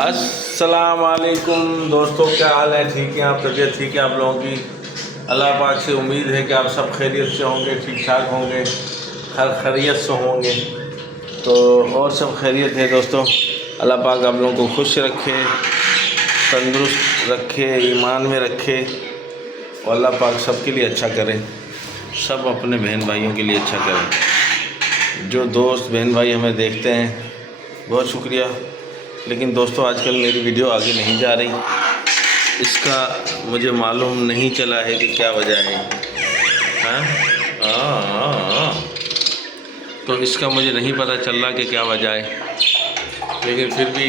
अस्सलाम वालेकुम दोस्तों, क्या हाल है? ठीक है आप? तबीयत ठीक है आप लोगों की? अल्लाह पाक से उम्मीद है कि आप सब खैरियत से होंगे, ठीक ठाक होंगे, हर खैरियत से होंगे। तो और सब खैरियत है दोस्तों। अल्लाह पाक आप लोगों को खुश रखे, तंदुरुस्त रखे, ईमान में रखे और अल्लाह पाक सबके लिए अच्छा करे, सब अपने बहन भाइयों के लिए अच्छा करे। जो दोस्त बहन भाई हमें देखते हैं बहुत शुक्रिया। लेकिन दोस्तों आजकल मेरी वीडियो आगे नहीं जा रही, इसका मुझे मालूम नहीं चला है कि क्या वजह है। हाँ, तो इसका मुझे नहीं पता चल रहा कि क्या वजह है, लेकिन फिर भी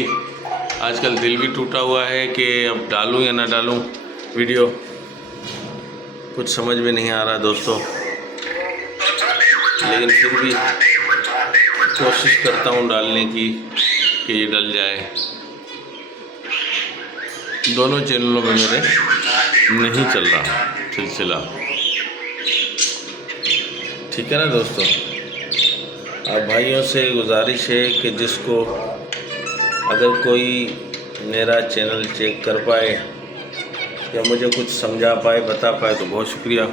आजकल दिल भी टूटा हुआ है कि अब डालूं या ना डालूं वीडियो, कुछ समझ में नहीं आ रहा दोस्तों। लेकिन फिर भी कोशिश करता हूँ डालने की कि ये डल जाए। दोनों चैनलों में मेरे नहीं चल रहा सिलसिला, ठीक है ना दोस्तों। अब भाइयों से गुजारिश है कि जिसको अगर कोई मेरा चैनल चेक कर पाए या मुझे कुछ समझा पाए, बता पाए तो बहुत शुक्रिया।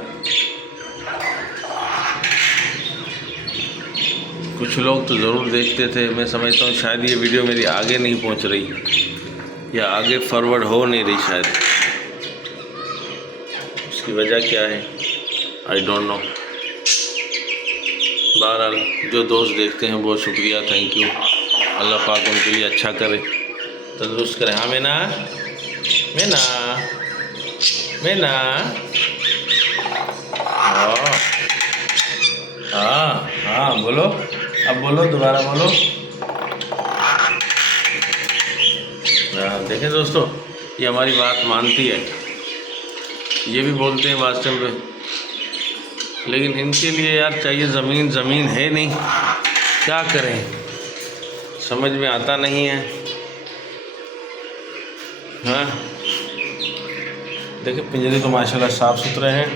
कुछ लोग तो ज़रूर देखते थे, मैं समझता हूँ शायद ये वीडियो मेरी आगे नहीं पहुँच रही या आगे फॉरवर्ड हो नहीं रही शायद। उसकी वजह क्या है आई डोंट नो। बहरहाल जो दोस्त देखते हैं बहुत शुक्रिया, थैंक यू। अल्लाह पाक उनके लिए अच्छा करे, तंदुरुस्त करे। हाँ मैना मैना मैना, हाँ हाँ बोलो, अब बोलो, दोबारा बोलो। देखें दोस्तों, ये हमारी बात मानती है, ये भी बोलते हैं वास्तव में, लेकिन इनके लिए यार चाहिए ज़मीन। ज़मीन है नहीं, क्या करें, समझ में आता नहीं है। हाँ देखिए पिंजरे तो माशाल्लाह साफ़ सुथरे हैं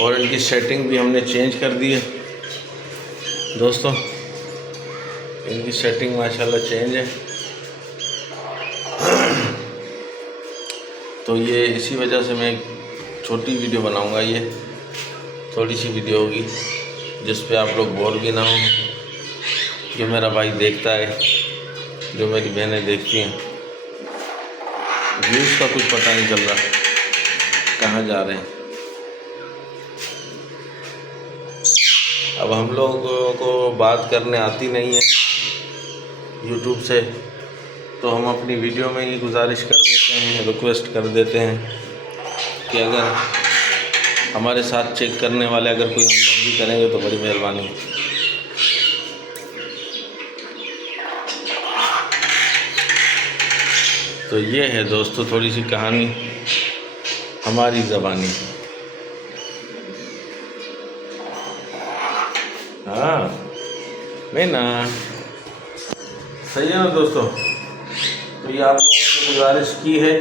और इनकी सेटिंग भी हमने चेंज कर दी है दोस्तों। इनकी सेटिंग माशाल्लाह चेंज है। तो ये इसी वजह से मैं एक छोटी वीडियो बनाऊंगा, ये थोड़ी सी वीडियो होगी जिस पे आप लोग बोर भी ना हो। जो मेरा भाई देखता है, जो मेरी बहनें देखती हैं, व्यूज़ का कुछ पता नहीं चल रहा कहाँ जा रहे हैं। अब हम लोगों को बात करने आती नहीं है यूट्यूब से, तो हम अपनी वीडियो में ही गुजारिश कर देते हैं, रिक्वेस्ट कर देते हैं कि अगर हमारे साथ चेक करने वाले अगर कोई हमदर्दी करेंगे तो बड़ी मेहरबानी। तो ये है दोस्तों थोड़ी सी कहानी हमारी ज़बानी। हाँ मैना, सही है ना दोस्तों। तो ये आप लोगों से गुजारिश की है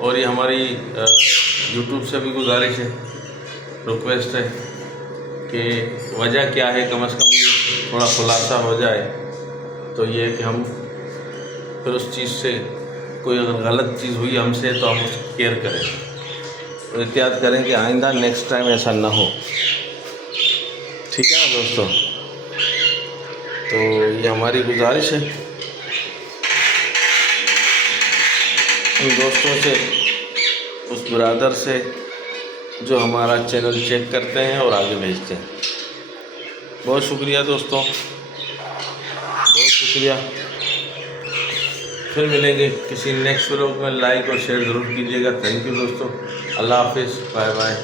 और ये हमारी यूट्यूब से भी गुजारिश है, रिक्वेस्ट है कि वजह क्या है, कम से कम ये थोड़ा खुलासा हो जाए। तो ये कि हम फिर उस चीज़ से कोई अगर गलत चीज़ हुई हमसे तो हम उसकी केयर करें, तो एहतियात करें कि आइंदा नेक्स्ट टाइम ऐसा ना हो, ठीक है ना दोस्तों। तो ये हमारी गुजारिश है उन दोस्तों से, उस ब्रदर से जो हमारा चैनल चेक करते हैं और आगे भेजते हैं। बहुत शुक्रिया दोस्तों, बहुत शुक्रिया। फिर मिलेंगे किसी नेक्स्ट व्लॉग में, लाइक और शेयर ज़रूर कीजिएगा। थैंक यू दोस्तों, अल्लाह हाफिज़, बाय बाय।